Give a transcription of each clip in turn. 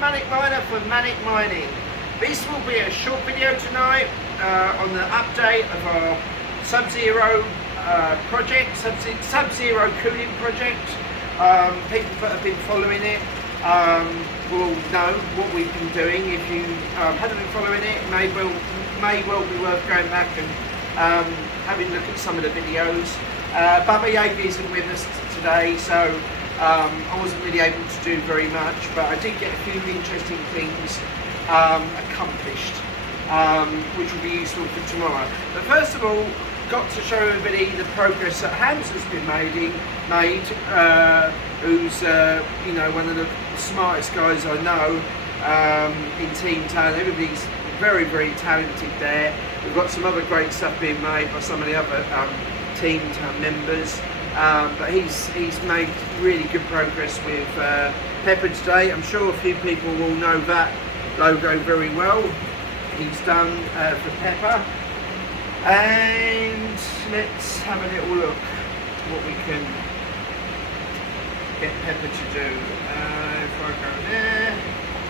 Manic Miner for Manic Mining. This will be a short video tonight on the update of our Subzero project, Subzero cooling project. People that have been following it will know what we've been doing. If you haven't been following it, it may well be worth going back and having a look at some of the videos. Baba Yaga isn't with us today, so I wasn't really able to do very much, but I did get a few interesting things accomplished, which will be useful for tomorrow. But first of all, got to show everybody the progress that Hans has been made, who's you know, one of the smartest guys I know in Team Talent. Everybody's very, very talented there. We've got some other great stuff being made by some of the other Team Talent members. But he's made really good progress with Pepper today. I'm sure a few people will know that logo very well. He's done for Pepper. And let's have a little look what we can get Pepper to do. If I go there,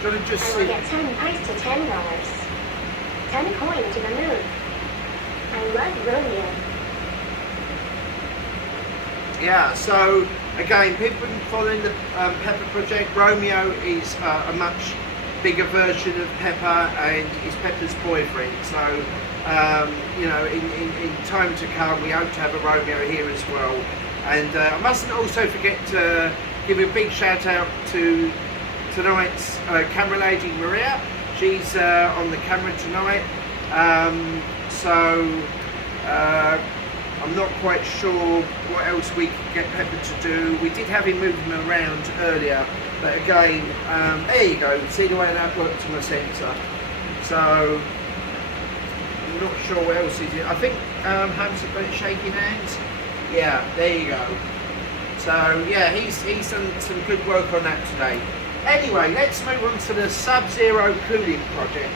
do you want to just see? I will get 10 ice to $10. 10 coin to the moon. I love Romeo. Yeah, so again, people have been following the Pepper project. Romeo is a much bigger version of Pepper and is Pepper's boyfriend. So, you know, in time to come, we hope to have a Romeo here as well. And I mustn't also forget to give a big shout out to tonight's camera lady, Maria. She's on the camera tonight. I'm not quite sure what else we could get Pepper to do. We did have him moving around earlier, but again, there you go. See the way that worked to my sensor. So I'm not sure what else he did. I think Hans got it shaking hands. Yeah, there you go. So yeah, he's done some good work on that today. Anyway, let's move on to the Subzero cooling project.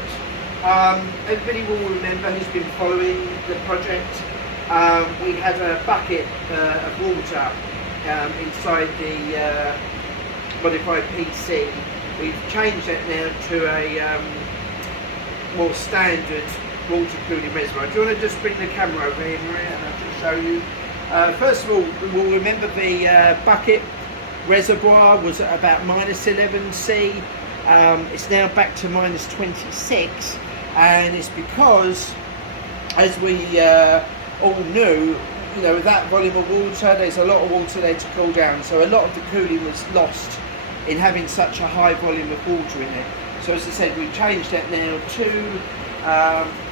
Everybody will remember who's been following the project. We had a bucket of water inside the modified PC. We've changed that now to a more standard water cooling reservoir. Do you want to just bring the camera over here, Maria, and I'll just show you? First of all, we'll remember the bucket reservoir was at about -11C. It's now back to -26, and it's because, as we all knew, you know, with that volume of water, there's a lot of water there to cool down. So a lot of the cooling was lost in having such a high volume of water in it. So as I said, we've changed that now to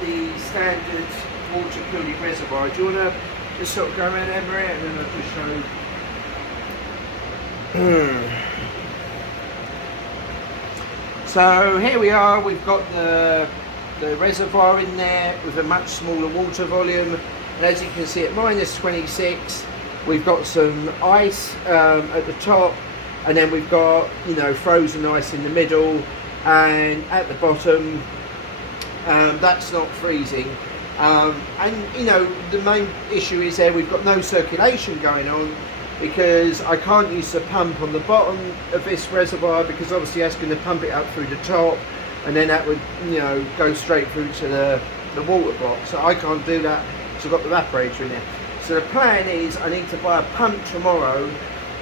the standard water cooling reservoir. Do you want to just sort of go around there, Maria, and then I'll just show you. So here we are, we've got the reservoir in there with a much smaller water volume, and as you can see at -26 we've got some ice at the top, and then we've got, you know, frozen ice in the middle, and at the bottom that's not freezing. And you know, the main issue is there we've got no circulation going on, because I can't use the pump on the bottom of this reservoir, because obviously that's going to pump it up through the top, and then that would, you know, go straight through to the water block. So I can't do that, so I've got the evaporator in there. So the plan is I need to buy a pump tomorrow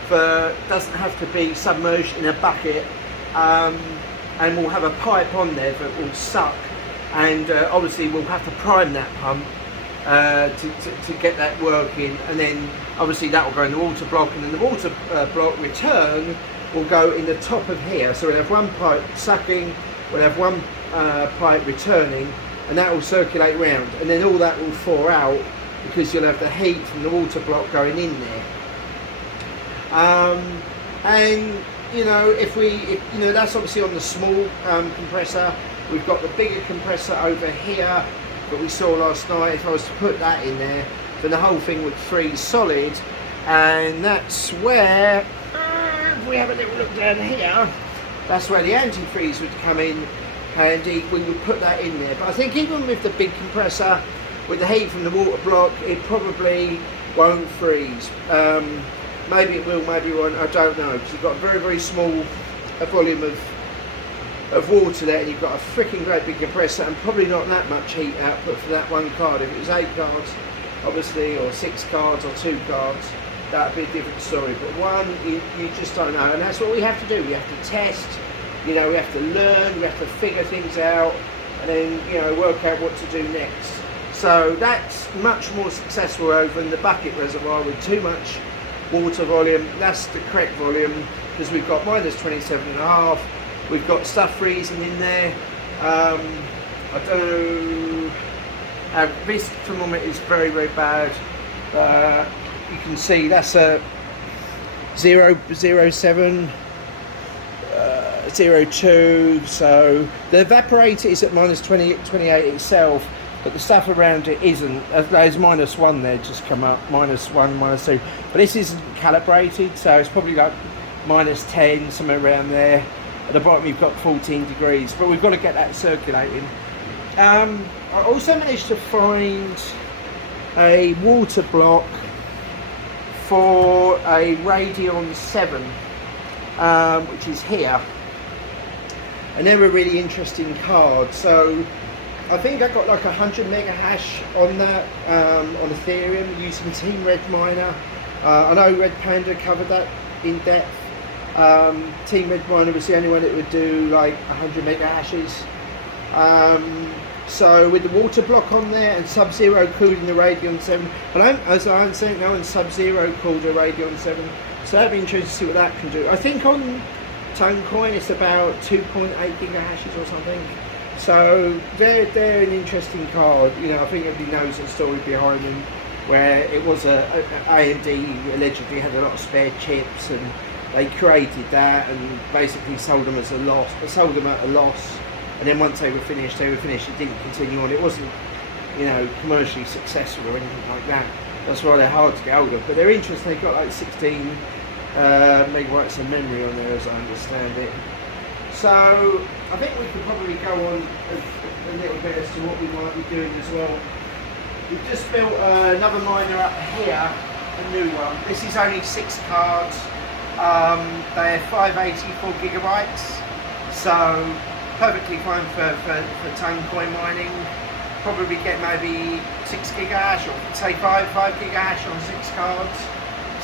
for, doesn't have to be submerged in a bucket, and we'll have a pipe on there that will suck, and obviously we'll have to prime that pump to get that working, and then obviously that will go in the water block, and then the water block return will go in the top of here. So we'll have one pipe sucking, we'll have one pipe returning, and that will circulate round, and then all that will thaw out, because you'll have the heat from the water block going in there. And you know, if you know, that's obviously on the small compressor. We've got the bigger compressor over here that we saw last night. If I was to put that in there, then the whole thing would freeze solid, and that's where, if we have a little look down here, that's where the antifreeze would come in handy. We would put that in there. But I think even with the big compressor, with the heat from the water block, it probably won't freeze. Maybe it will, maybe it won't, I don't know, because you've got a very, very small volume of of water there, and you've got a freaking great big compressor, and probably not that much heat output for that one card. If it was 8 cards, obviously, or 6 cards, or 2 cards, that'd be a different story. But one, you just don't know, and that's what we have to do. We have to test, we have to learn, we have to figure things out, and then work out what to do next. So that's much more successful over in the bucket reservoir with too much water volume. That's the correct volume, because we've got minus 27.5. We've got stuff freezing in there. This thermometer is very, very bad. You can see that's a 0.07, 0.2. So the evaporator is at minus 28 itself, but the stuff around it isn't. There's -1 there, just come up, -1, -2. But this isn't calibrated, so it's probably like -10, somewhere around there. At the bottom you've got 14 degrees, but we've got to get that circulating. I also managed to find a water block for a Radeon 7, which is here. And they're a really interesting card. So I think I got like 100 mega hash on that, on Ethereum, using Team Red Miner. I know Red Panda covered that in depth. Team Red Miner was the only one that would do like 100 mega hashes. So with the water block on there and Subzero cooling the Radeon 7, but as I understand, no one's Subzero called a Radeon 7, so that'd be interesting to see what that can do. I think on Tonecoin it's about 2.8 gigahashes or something. So they're an interesting card. I think everybody knows the story behind them, where it was AMD allegedly had a lot of spare chips, and they created that and basically sold them at a loss. And then once they were finished. It didn't continue on. It wasn't, commercially successful or anything like that. That's why they're hard to get hold of. But they're interesting. They've got like 16 megabytes of memory on there, as I understand it. So I think we could probably go on a little bit as to what we might be doing as well. We've just built another miner up here, a new one. This is only 6 cards. They're 584 gigabytes, so perfectly fine for Tonecoin mining. Probably get maybe 6 gigahash, or say 5 gigahash on 6 cards.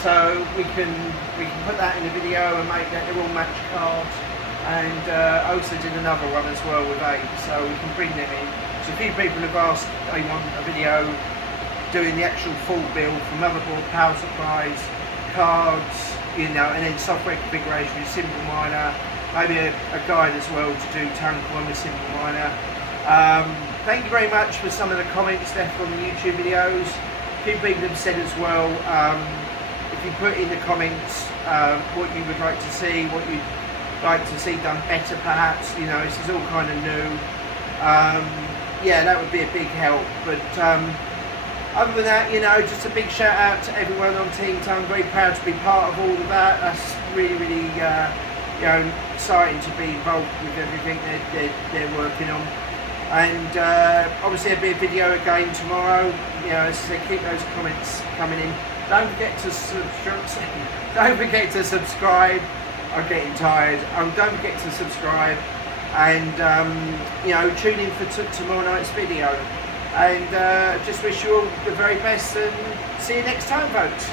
So we can put that in the video and make that they're all match cards. And I also did another one as well with 8, so we can bring them in. So a few people have asked they want a video doing the actual full build for motherboard, power supplies, cards, and then software configuration with Simple Miner, maybe a guide as well to do Tonecoin with Simple Miner. Thank you very much for some of the comments left on the YouTube videos. A few people have said as well, if you put in the comments what you would like to see, what you'd like to see done better perhaps, this is all kind of new. Yeah, that would be a big help. But other than that, just a big shout out to everyone on Team Tone. I'm very proud to be part of all of that. That's really, really exciting to be involved with everything they're working on. And obviously there'll be a video again tomorrow. As I said, keep those comments coming in. Don't forget to subscribe. I'm getting tired. Don't forget to subscribe, and tune in for tomorrow night's video. And just wish you all the very best, and see you next time, folks.